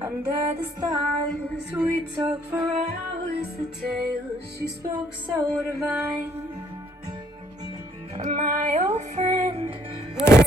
Under the stars, we talked for hours. The tales you spoke so divine. My old friend, where